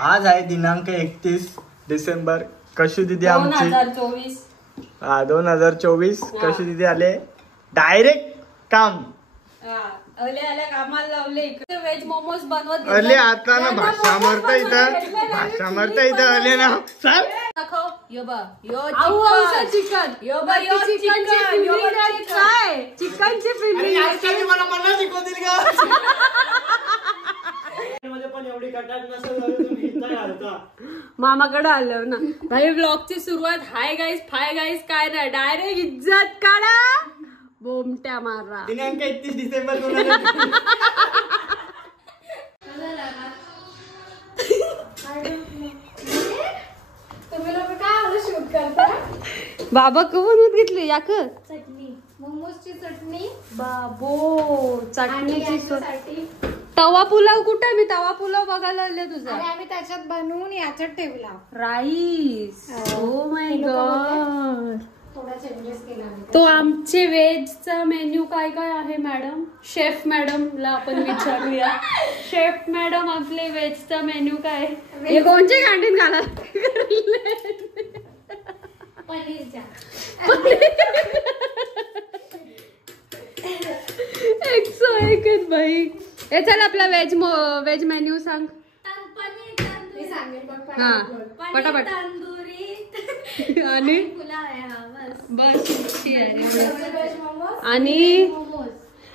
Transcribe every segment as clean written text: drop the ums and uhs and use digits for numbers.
आज आहे दिनांक 31 डिसेंबर. कशी दिदी आमची 2024. 2024 कशी दिदी आले डायरेक्ट काम. आल्या कामाला लावले. इकडे व्हेज मोमोज बनवत अले आता ना भाषा मारता इथं अले ना चल दाखव. यो बा यो चिकन यो बा यो चिकन काय चिकनची फिलिंग. आज काय मला मला शिकवतील का मध्ये पण एवढी कटाट नसेल तुम्ही इथं घालता. मामाकडे आलं ना भाई. व्लॉगची सुरुवात हाय गाईज काय नाही डायरेक्ट इज्जत काढा बोमट्या मारा. दिनांक 31 डिसेंबर तुम्ही लोक काय शूट करता. बाबा करून घेतली याक चटणी मोमोजची चटणी बाबो चटणीची साठी. तवा पुलाव कुठे. मी तवा पुलाव बघायला आले तुझा. आम्ही त्याच्यात बनवून याच्यात ठेवला राईस. Oh my God. थोडा चेंजेस केला. तो आमचे व्हेजचा मेन्यू काय काय आहे मॅडम. शेफ मॅडमला आपण विचारूया. शेफ मॅडम आपले व्हेजचा मेन्यू काय. हे कोणचे कॅन्टीन घाला पनीरच्या. एक भाई. हे चल आपला व्हेज मेन्यू सांग. मी सांगेन बघ. हा पटापट. आणि बस आणि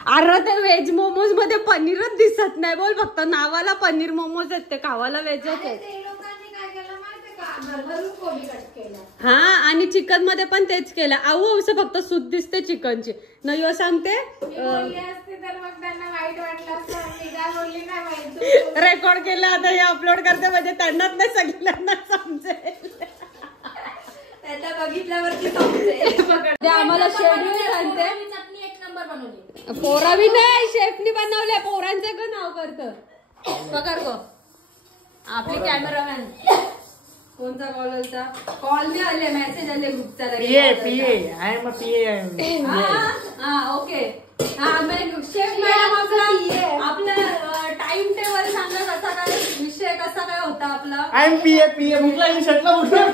अरे ते व्हेज मोमोज मध्ये पनीरच दिसत नाही. बोल फक्त नावाला पनीर मोमोज आहेत ते खावाला व्हेजच आहेत. हा आणि चिकन मध्ये पण तेच केलं. आऊ असं फक्त सूत दिसते चिकनची. न यो सांगते रेकॉर्ड केलं आता हे अपलोड करते म्हणजे त्यांनाच नाही सगळ्यांना समजेल. बघितल्यावरती आम्हाला शेड्यूल सांगते. पोरा बी नाही शेफनी बनवले. पोरांचं का नाव करत पगार गो आपले कॅमेरामॅन. कोणता कॉल होता. कॉल नाही आले मेसेज आले ग्रुपचा. ओके. शेफ मॅडम आपला टाइम टेबल सांगा कसा काय विषय कसा काय होता आपला. आय एम पीए मुकला शटला मुकला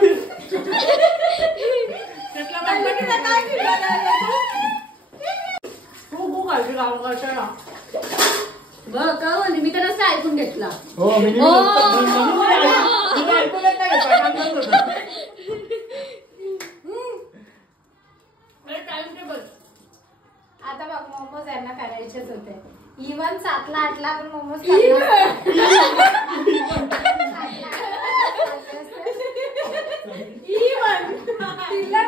बघ का मी तर असं ऐकून घेतला. आता बघ मोमोज यांना करायचेच होते. इव्हन 7ला 8ला आपण मोमोज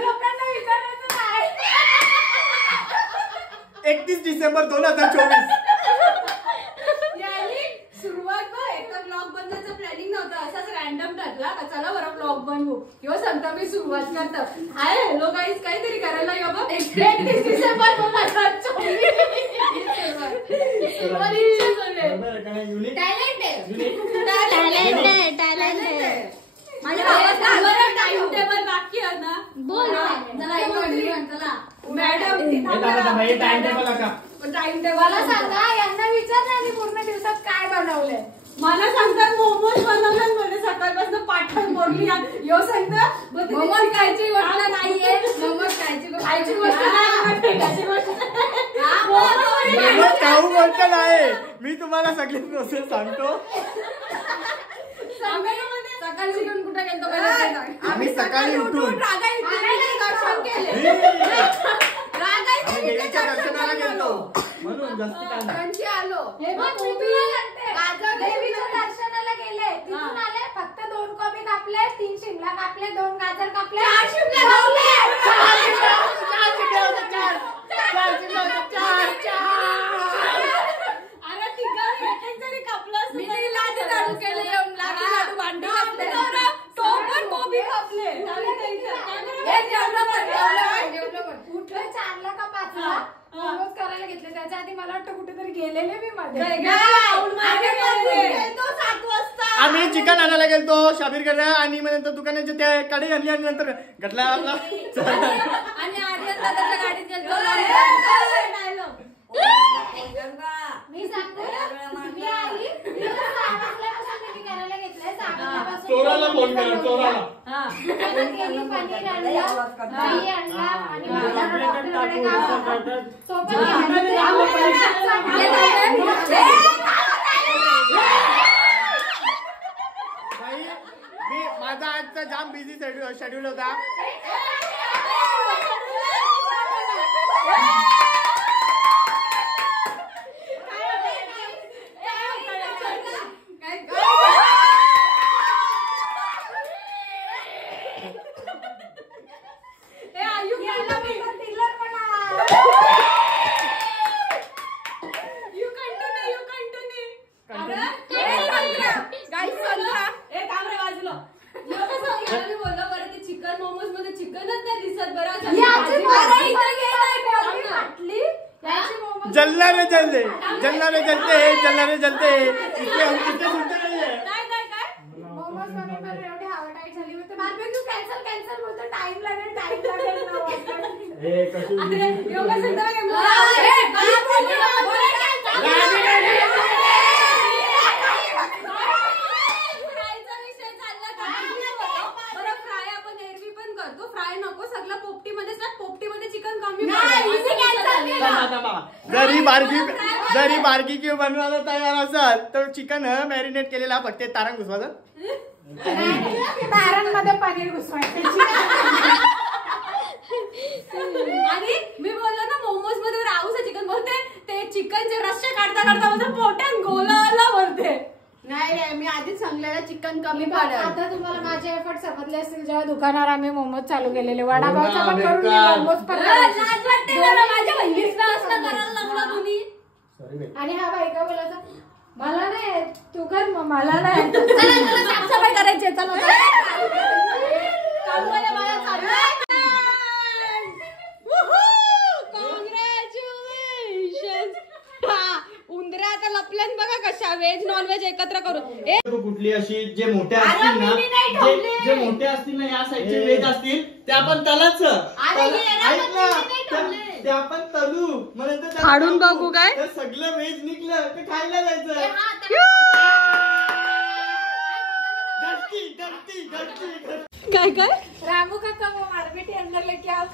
लोकांना विचारायचं नाही. 31 डिसेंबर 2024 सुरुवात बघ. एकदा ब्लॉग बनवायचं प्लॅनिंग नव्हतं. असाच रॅन्डम टाकला का चला बरं ब्लॉग बनवू. ह्यो सांगता मी सुरुवात करतो. हाय हॅलो गाईज काहीतरी करायला यो बघ. 31 डिसेंबर 2024 माझ्या भावाचा टाइम टेबल बाकी आहे ना. बोल मॅडम टाइम टेबल सांगा. यांना विचार नाही पूर्ण दिवसात काय बनवलंय. मला सांगतात मोमोज बनवलं म्हणजे सकाळपासून पाठण बोलली. यो सांगतात मोमोज खायची गोष्ट नाहीये. मोमोज खायची गोष्ट नाही. मोमोज खाऊ गोष्ट नाही. मी तुम्हाला सगळी प्रोसेस सांगतो. सकाळी शिकून कुठे गेलो. आम्ही सकाळी उठून दर्शन केले. दर्शनाला गेलो म्हणून जास्ती आलो. हे बघ देवीच्या दर्शनाला गेले. तिथून आले फक्त 2 कोबी कापले, 3 शिमला कापले, 2 गाजर कापले, 4 शिमला अरे तिघांनी एक जरी कापलं मी लाडू लाडू केले. येऊन लाडू भांडे कापले. तो पण कोबी कापले. कुठलं 4ला का 5ला मोमोज करायला घेतले. त्याच्या आधी मला वाटतं कुठेतरी गेलेले मी मध्ये. आम्ही चिकन आणायला गेलतो शाबीरकडे आणि मग नंतर दुकानाच्या त्या काढी आणली आणि नंतर घटला आपला आणि आर्यन दादाच्या गाडीत गेलतो. मी सांगते मी आली. मी करायला घेतलंय. चोराला फोन करा, चोराला. हा. केली, पनीर आणलं, दही आणला आणि डॉक्टरकडे काम होतं. सोबत बाई, माझा आजचा जाम बिझी शेड्यूल होता. चिकन मोमोज मध्ये चिकनच नाही दिसत बरं. जलना रे जलते, जलना रे जलते, जलना रे जलते. इथे सुनते नाहीये. मोमोज बनवताना एवढी हावटाईट झाली होती. बार्बेक्यू कॅन्सल बोलतो. टाइम लागेल ना. अरे योगा सुद्धा जरी बार्बेक्यू बनवायला तयार असाल तर चिकन मॅरिनेट केलेला फक्त तारण घुसवायचं. तारांमध्ये पनीर घुसवायचं. आणि मी बोललो ना मोमोज मध्ये राहूचं चिकन बोलते ते चिकनचे रस्से काढता काढता माझं पोटात गोलाला भरते. नाही रे मी आधीच सांगलेलं चिकन कमी मी पडेल. आता तुम्हाला माझे एफर्ट समजले असतील जेव्हा दुकानावर आम्ही मोमोज चालू केलेले. वडापावचा पण करून मी मोमोज पण लाज वाटते मला. माझ्या बहिणीला असं करायला लागला तुम्ही. आणि हा बाई का बोलायचा मला नाही तू कर मला नाही. चला साफसफाई करायची आहे. चला कामवाल्या बाया चालल्या. कॉंग्रॅच्युलेशन. उंदऱ्या आता लपल्यान बघा कशा वेज नॉन व्हेज एकत्र करून. कुठली अशी जे मोठे असतील ना, जे मोठे असतील ना या साईडचे वेज असतील ते आपण तलाच ते आपण तलू म्हणजे फाडून बघू काय? सगळं वेज निघलं ते खायला जायचं. काय काय रामू काका वो मार्केट अंदर लेके आओ.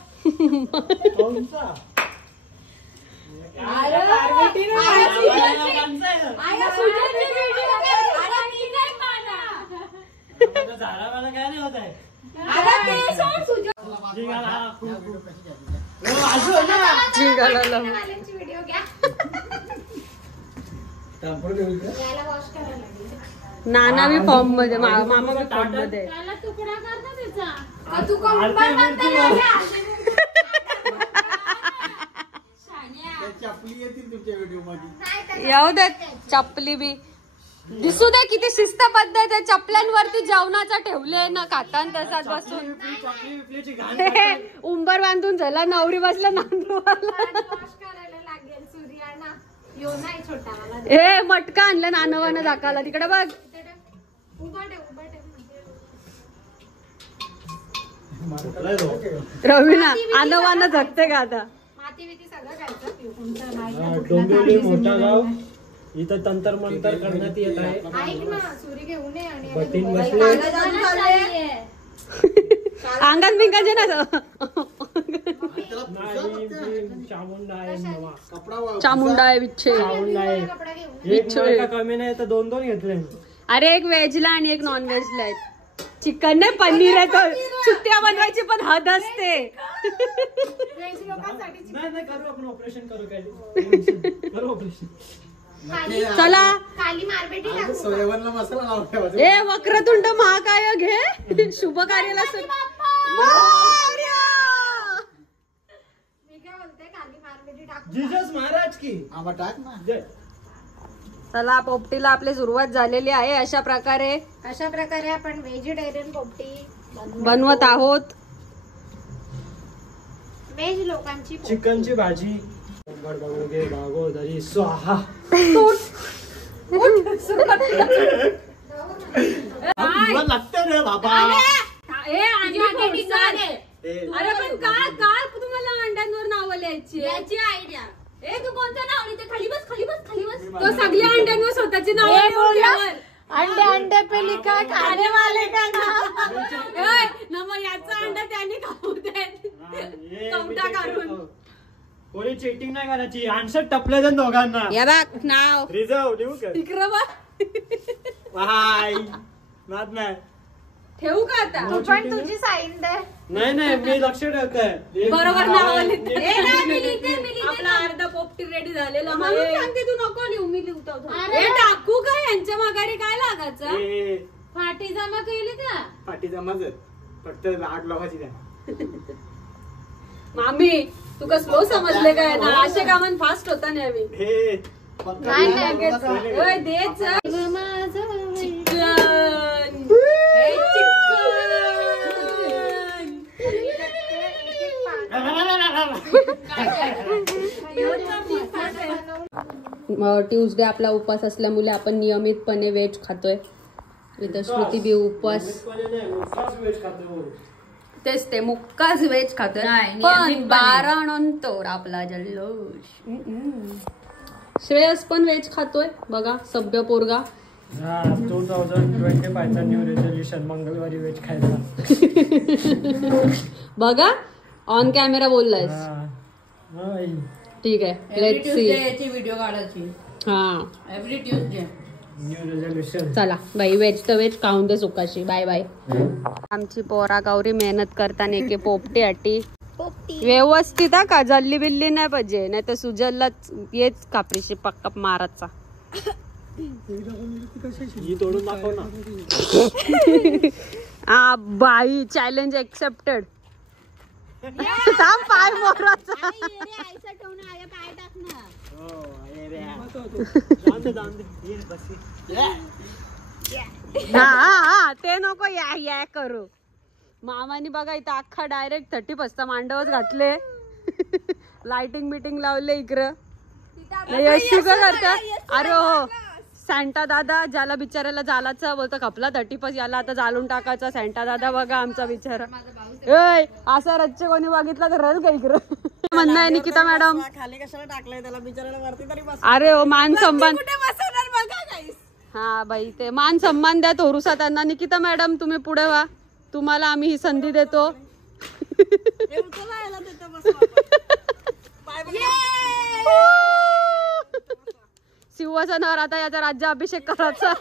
व्हिडिओ घ्या. याला वॉश करायला लागेल. नाना बी फॉर्म मध्ये मामा बी फॉर्म मध्ये. त्याला तुकडा करता त्याचा. तू कोण बनवता ना चपली येतील तुमच्या व्हिडिओ मध्ये. येऊ दे चपली बी दिसू दे किती शिस्तबद्ध आहे. त्या चपल्यांवरती जेवणाचं ठेवले ना खातान तसाच बसून. उंबर बांधून झाला नवरी बसला नांदूवाला. वॉश करायला लागेल. सूर्याना यो नाही छोटा वाला. ए मटका आणलं नानवानं दाखवला तिकडे बघ. उभा ठेव. रवीना आनवानं जगते का आता. माती बिती सगळं घ्यायचं. डोंबिवली मोठा गाव इथं तंतर मंतर करण्यात येत आहे. ऐक ना सुरी घेऊन ये आणि बटीन बसले अंगात बिंगाचे ना चामुंडा आहे मामा. चामुंडा आहे विच्छे चामुंडा आहे. कपडा घेऊन एक मटका कमी नाही तर दोन घेतले. अरे एक व्हेजला आणि एक नॉन व्हेजला आहे. चिकन नाही पनीर आहे. तर चुत्या बनवायची पण हद असते. व्हेज लोकांसाठी नाही करू आपण ऑपरेशन करू काय करू ऑपरेशन. चला खाली मारबेटी टाकू. सोयाबीनला मसाला लावला. ए वक्रतुंड महाकाय घे शुभ कार्याला मी काय बोलते खाली मारबेटी टाकू. जीसस महाराज की आंबा टाक ना. जय. चला पोपटीला आपली सुरुवात झालेली आहे. अशा प्रकारे आपण व्हेजिटेरियन पोपटी बनवत आहोत. व्हेज लोकांची पोपटी. चिकनची भाजी भागोदरी स्वाहा. लागतं रे बाबा. अरे पण काल तुम्हाला अंड्यांवर नावं लिहायची याची आयडिया. ए तू कोणतं नाव लिहिते? खाली बस खाली बस खाली बस. तो सगळ्या अंड्यांवर स्वतःची नाव अंडे पे लिखा खाने वाले अंडा त्याने खाऊ दे कवटा काढून. कोणी चीटिंग नाही करायची. आन्सर टपले जण दोघांना. या बघ नाव रिझर्व लिहू का? तिकडं बघ. बाय. नाद नाही. ठेवू का आता? तू पण तुझी साईन दे. नाही मी लक्ष ठेवतोय. बरोबर नाव आपला अर्धा पोपटी रेडी झालेला. मग सांगते तू नको लिहू, मी लिहतो. अरे टाकू का यांच्या माघारी काय लागायचं? फाटी जमा केली का? पाठी जमाच फक्त आग लावायची त्या. मामी तू का स्लो समजले काय ना? असे कामं फास्ट होता न्यावी. नाही नाही देच ट्यूजडे आपला उपवास असल्यामुळे आपण नियमितपणे व्हेज खातोय. इथं श्रुती बी उपवास. तेच ते मुक्काच व्हेज खातोय. पण 12 नंतर आपला जल्लोष. श्रेयस पण व्हेज खातोय बघा. सभ्य पोरगा. 2025 न्यू रेझोल्युशन मंगळवारी व्हेज खायचा. बघा ऑन कॅमेरा बोललायस. ठीक आहे लेट्स सी. व्हिडिओ काढायची. हा एव्हरी ट्यूजडे न्यू रेझोल्युशन. चला बाई व्हेज तर व्हेज खाऊन दे सुकाशी. Bye bye. आमची पोरा गौरी मेहनत करताना एके पोपटी अटी व्यवस्थित हा का जल्ली बिल्ली नाही पाहिजे. नाही तर सुजलला येच कापरीशी पक्का मारायचा. ही तोडून दाखव ना. आ बाई चॅलेंज एक्सेप्टेड. पाय मोराचा. हा ते नको या करू. मामानी बघा इथं अख्खा डायरेक्ट 30 पस्ता मांडवच घातले. लाइटिंग बिटिंग लावले इकडं. यशू का करता? अरे हो सॅन्टा दादा ज्याला बिचारायला जालाचा बोलतो खपला 30 याला आता जाळून टाकायचा. सॅन्टा दादा बघा आमचा बिचारा. असा रच्चे कोणी बघितला तर रल का इकडं. म्हणणं आहे निकिता मॅडम. खाली कशाला टाकलंय त्याला बिचारायला वरती तरी बस. अरे हो मान सन्मान. बसवणार बघा गाईस. हा बाई ते मान सन्मान द्या थोरूसा त्यांना. निकिता मॅडम तुम्ही पुढे व्हा. तुम्हाला आम्ही ही संधी देतो. सिंहासनावर आता याचा राज्याभिषेक करायचा.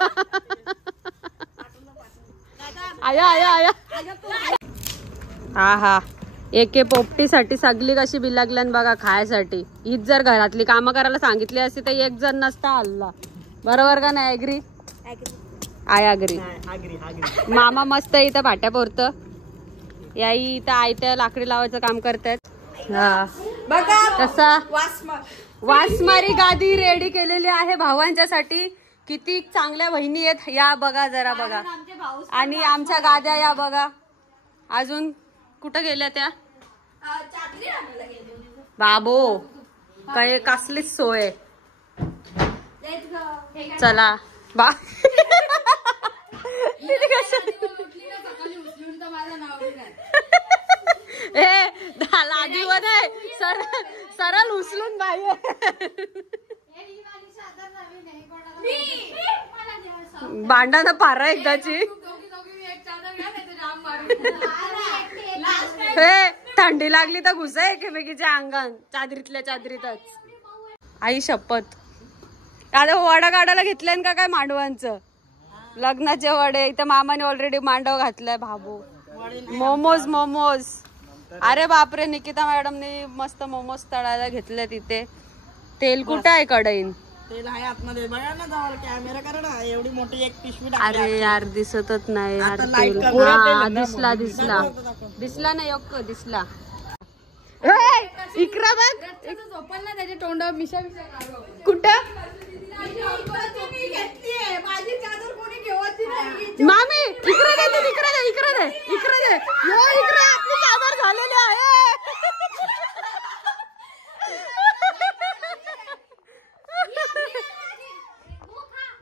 आया आया आया. हा हा एके पोपटीसाठी सगळी कशी बिलागल्यान बघा खायसाठी. हीच जर घरातली कामं करायला सांगितली असती तर एक जण नसता हल्ला. बरोबर का नाही? Agree I agree. मामा मस्त इथं भाट्या पोरत. याई इथं आयत्या लाकडी लावायचं काम करतात. हा तसा वासमारी गादी रेडी केलेली आहे भावांच्यासाठी. किती चांगल्या वहिनी आहेत या बघा जरा बघा. आणि आमच्या गाद्या या बघा. अजून कुठं गेल्या त्या बाबो काय कसलीच सोय. चला बा. लादीवर आहे सरळ उचलून बाई. भांडण पारा एकदाची. हे थंडी लागली तर घुसा एकमेकीच्या अंगण चादरीतल्या चादरीतच. आई शपथ. आता वडा काढायला घेतलंय का काय मांडवांचं लग्नाचे वडे. इथं मामाने ऑलरेडी मांडव घातलाय. भाबू मोमोज मोमोज. अरे बापरे निकिता मॅडमने मस्त मोमोज तळायला घेतले. तिथे तेल कुठं आहे कढईन? तेल आहे आतमध्ये बघा ना जवळ कॅमेरा करा ना. एवढी मोठी एक पिशवी. अरे यार दिसतच नाही यार तेल. हा दिसला दिसला दिसला नाही योग दिसला. इकडं बघ झोपल ना त्याच्या तोंडावर मिशा कुठं माझी चादर कोणी घेवायची नाही. मामी इकडे दे इकडे दे इकडे दे इकडे दे. इकडे आपली चादर झालेली आहे.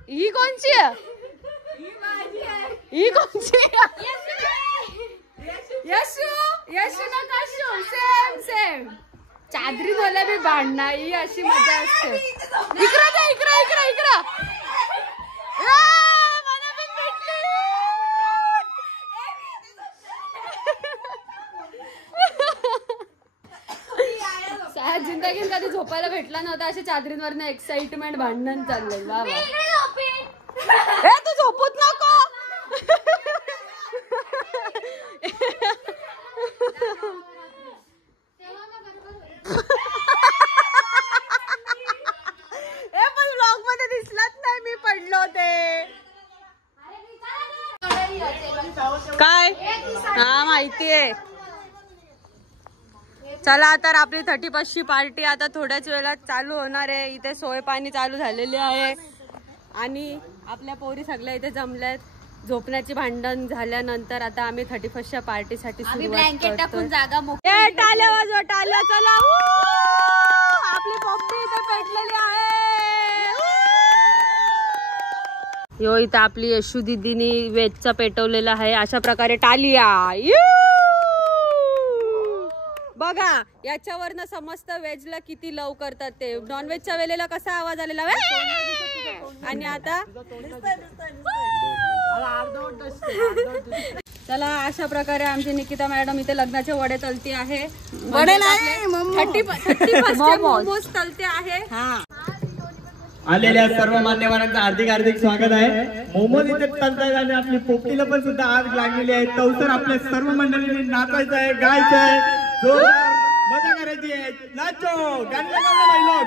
ही कोणची आहे? ही कोणची? यशू यशू नका सेम सेम. चादरी बोला बी भांडणा ही अशी मजा असते. इकडे दे इकडे इकडे इकडे. जिंदगीत कधी झोपायला भेटला नव्हता. अशा चादरींवरनं एक्साइटमेंट भांडण चाललंय. वा वा. ए तू झोपूच नको. ए पण व्लॉग मध्ये दिसलाच नाही मी पडलो ते. काय हा माहितीये. चला तर आपली 31शी पार्टी आता थोड्याच वेळात चालू होणार आहे. इथे सोय पाणी चालू झालेली आहे आणि आपल्या पोरी सगळ्या इथे जमल्यात. झोपण्याची भांडण झाल्यानंतर आता आम्ही 31च्या पार्टीसाठी ब्लँकेट टाकून जागा मोकळी. टाळ्या वाजवा टाळ्या. चला आपली पोपटी इथे पेटलेली आहे. यो इथं आपली यशू दीदीनी वेजचा पेटवलेला आहे. अशा प्रकारे टालिया. बघा याच्यावरनं समजतं वेजला किती लव करतात ते. नॉनव्हेजच्या वेळेला कसा आवाज आलेला आणि आता चला अशा प्रकारे आमची निकिता मॅडम इथे लग्नाचे वडे तलती आहे. वडे नाही मोमोज तलते आहे. आलेल्या सर्व मान्यवरांचं हार्दिक हार्दिक स्वागत आहे. मोमोज इथे तलतायत आणि आपली पोपटीला पण सुद्धा आग लागलेली आहे. तवसर आपल्या सर्व मंडळींनी नाचायचं आहे, गायचं आहे, जोरदार मजा करायची आहे. नाचो गाणी लोक.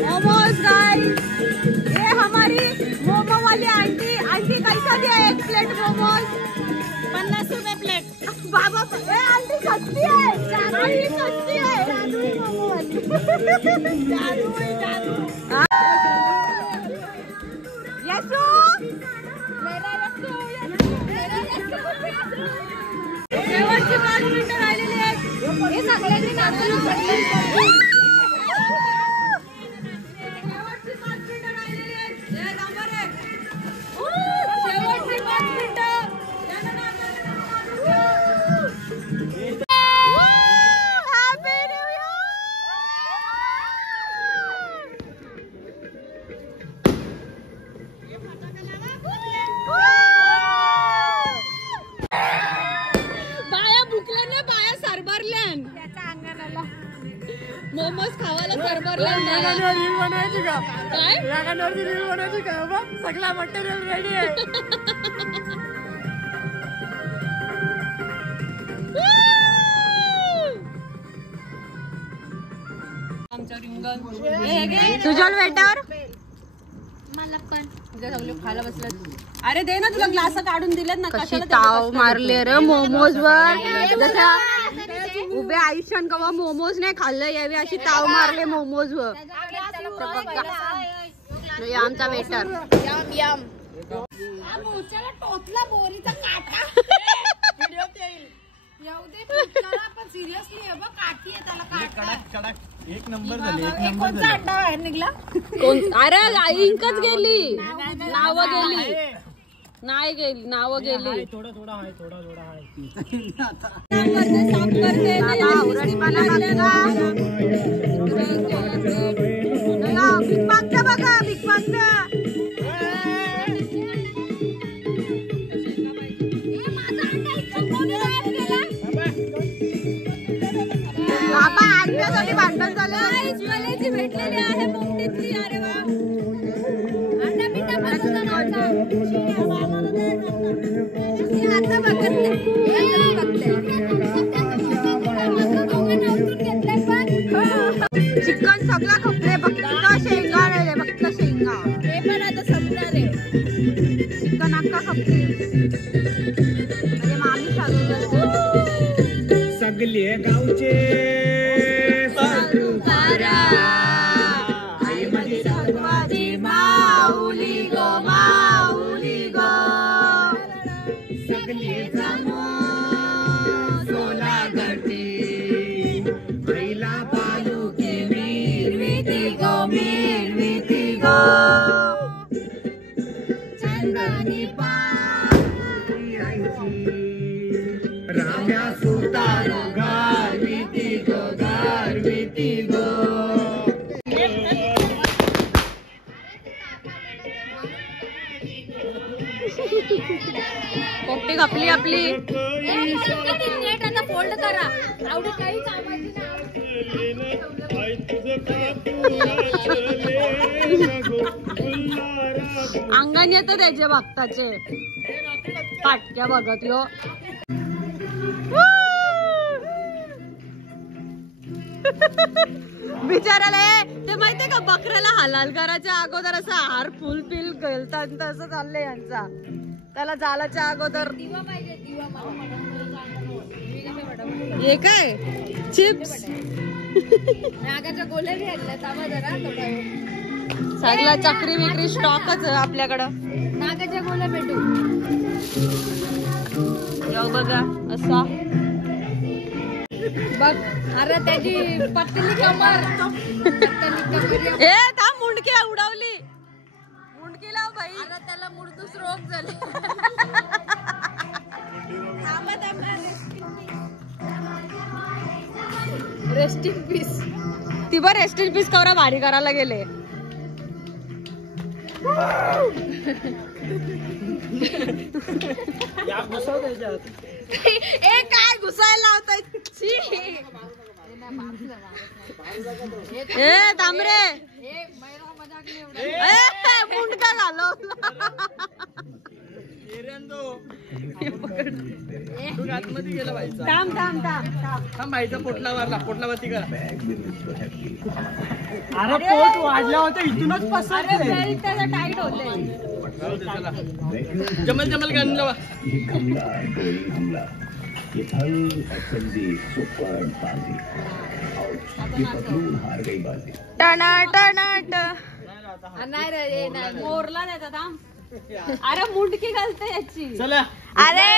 मोमोज गाइस, ये हमारी मोमो वाली आंटी. आंटी कैसा दिया एक प्लेट मोमोज? 50 रुपए प्लेट. बाबा ए आंटी सस्ती है. आंटी सस्ती है. जादुई मोमो वाली. जादुई जादू. यशू मेरा यशू शेवटची 5 मिनिटं राहिलेली आहेत. हे सगळ्यांनी नाचून पडले. मोमोज खावायला सरबरल्यान रील बनवायची का? काय या गाण्यावरती रील बनवायची का? बघ सगळा मटेरियल रेडी आहे. सुजल वेटर मला पण खायला बसलं. अरे दे ना, तुला ग्लास काढून दिलेत ना. कशी ताव मारले रे मोमोज वर. जसा उभे आयुष्यान कवा मोमोज नाही खाल्लं यावी अशी ताव मारले मोमोज वर. आमचा वेटर टोचला बोरीचा काटा. येऊ दे पण सिरियसली आहे बघ. काठी आहे त्याला काटा. एक नंबर झाले. कोणता अंडा बाहेर निघला? अरे इंकच गेली. नाव गेली नाही गेली. नाव गेली. थोडा थोडा आहे, थोडा थोडा आहे. बघा बिग बांगचा बाबा आणण्यासाठी भांडण झालं. भेटलेली आहे मोठीतली. अरे वा अंडा पिंडा चिकन सगळा खपले. फक्त शेंगा राहिले. फक्त शेंगा. हे पण आता संपणार आहे. चिकन अक्का खपले. म्हणजे मामी सगळे गावचे माऊली गो माऊली गो सगळे सोला गटी पहिला बालू के मीरविती गो मीरविती गो. आवडी नेट आता फोल्ड करा. आवडी काही कामाची अंगण येतं त्याचे भक्ताचे पाटक्या बघत यो. बिचाराला ते माहितीये का बकऱ्याला हलाल करायच्या अगोदर असा हार फुल पिल गेलतात तसं चाललंय यांचा. त्याला जालाच्या अगोदर हे काय चिप्स नागाच्या गोल्या घेतल्या ताबा जरा सगळा चक्री विक्री स्टॉकच आहे आपल्याकडं. नागाच्या गोल्या भेटू यो बघा असा बघ. अरे त्याची पतली कमर ए थांब मुंडकी उडवली. मुंडकी लाव बाई. अरे त्याला मुडतूस रोग झाले. Rest in peace. ती बरं रेस्ट इन पीस कवरा भारी करायला गेले. या घुसव त्याच्यात. ए काय घुसायला लावताय. ए तांबरे मुंडका घालवला. आतमध्ये गेला भाईचा. थांब थांब थांब थांब भाईचा पोटला मारला. पोटला वरती करा. अरे पोट वाढलं होतं इथूनच पसरते. त्याला टाईट होते. जमल जमल गाणं लावा. नाही रे नाही. मोरला त्याचा थांब. अरे मुंडकी घालते याची. चला अरे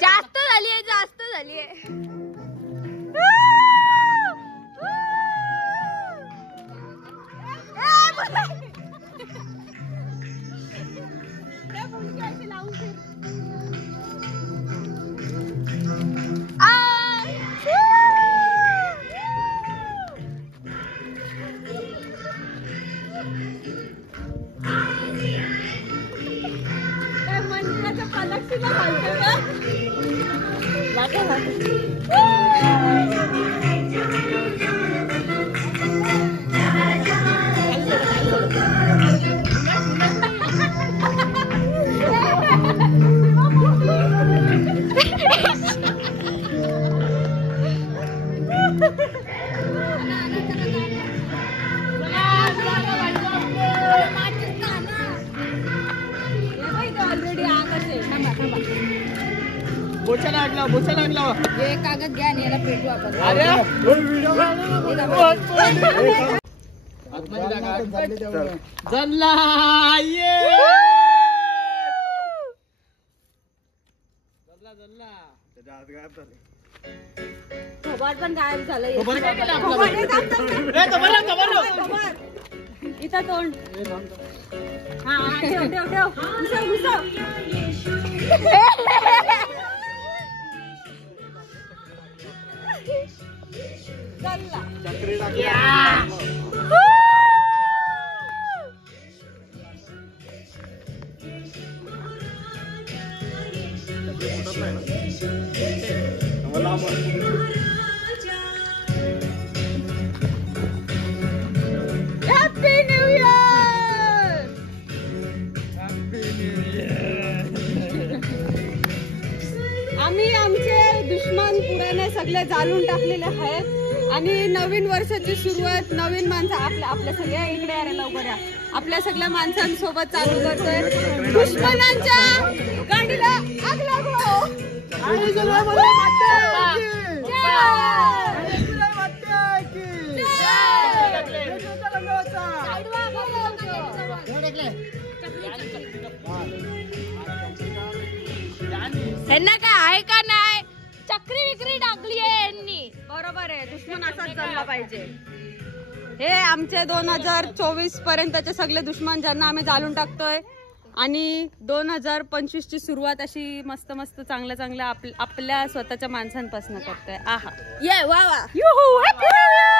जास्त झालीये जास्त झालीये. मंदिराच्या पलक्षीला घालते का? बोचा लागला. बोचा लागला. हे कागद घ्या आणि याला पेटू आपण. अरे जमला. ये थोबाड पण गायब झालं. बरं काय केलं आपलं? थोबाड, ए, थांब, थांब, थांब. थोबाड. इथं तोंड. हा ठेव ठेव ठेव. घुसव घुसव. Happy new year. आम्ही आमचे दुश्मन पुराणे सगळे जाळून टाकलेले आहेत आणि नवीन वर्षाची सुरुवात नवीन माणसं आपल्या सगळ्या इकडे अरे लवकर या. आपल्या सगळ्या माणसांसोबत चालू करतोय. दुश्मनांच्या गाडीला आग लागो. आणि ह्यांना काय आहे का नाही. चक्री विक्री टाकली आहे यांनी. बरोबर आहे. दुश्मन असाच चालला पाहिजे. हे आमचे 2024 पर्यंतचे सगळे दुश्मन ज्यांना आम्ही जाळून टाकतोय आणि 2025 ची सुरुवात अशी मस्त मस्त चांगल्या चांगल्या आपल्या स्वतःच्या माणसांपासून करतोय. आहा ये वा वा. युहू हॅपी न्यू इयर.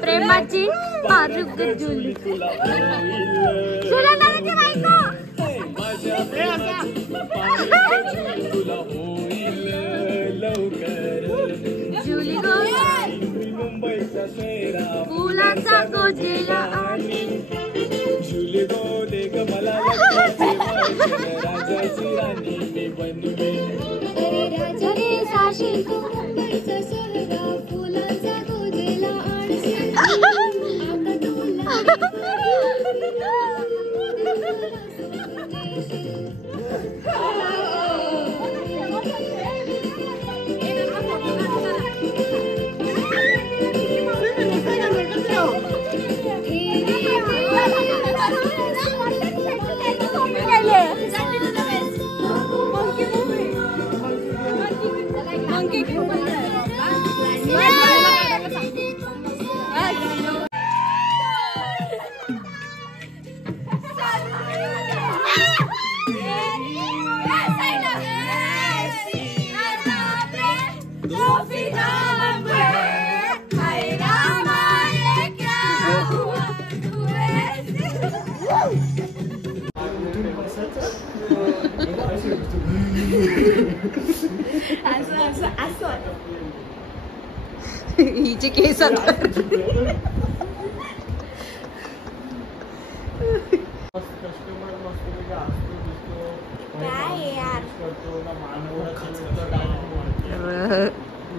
प्रेमाची पारुक जुली जुली फुलाचा गोजेला जुली गो देख मला राजाची राणी मी बनवे राजा रे साशी तू मुंबईचा सोहरा फुलाचा गोजेला हिचे केस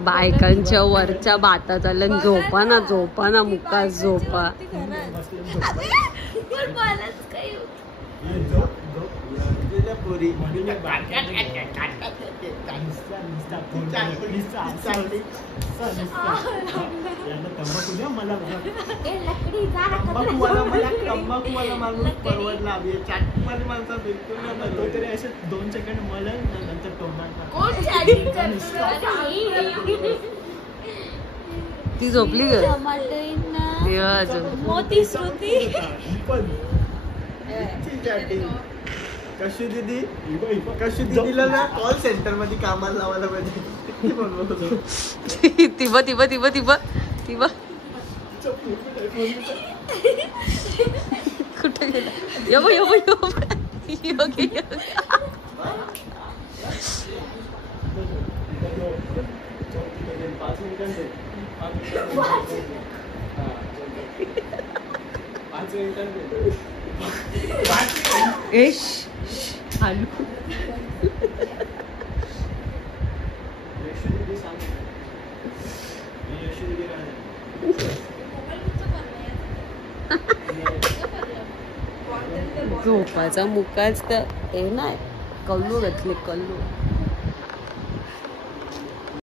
बायकांच्या वरच्या बाता झालं झोपा ना मुका झोपा तंबाखूवाला माणूस परवडला चाटवाली माणसा बिलकुल तो तरी असे 2 सेकंड मला नंतर ती झोपली ग मोती श्रुती कशी दीदीला ना कॉल सेंटर मध्ये कामाला लावायला पाहिजे कुठे गेला यो यो यो झोपाचा मुकाच तर हे नाही कल्लू घातले कल्लू